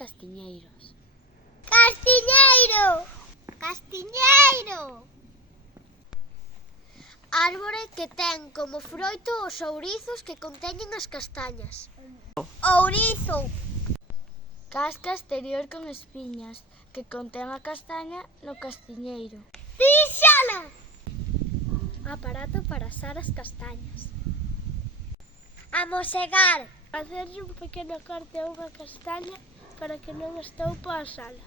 castiñeiros. Castiñeiro! Castiñeiro! Árbore que ten como froito os ourizos que conteñen as castañas. Ourizo! Casca exterior con espiñas que contén a castaña no castiñeiro. Díxala! Aparato para asar as castañas. Amosegar. Facerlle un pequeno corte a unha castaña para que non estoupe a sala.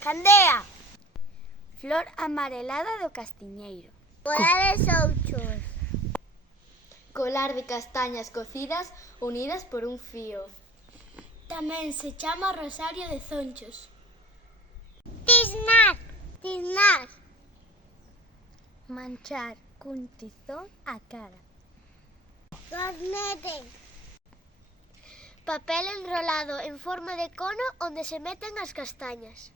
Candea. Flor amarelada do castiñeiro. Bola de souchos. Colar de castañas cocidas unidas por un fío. Tamén se chama rosario de zonchos. Tiznar. Tiznar. Manchar cun tizón a cara. Gazmete. Papel enrolado en forma de cono onde se meten as castañas.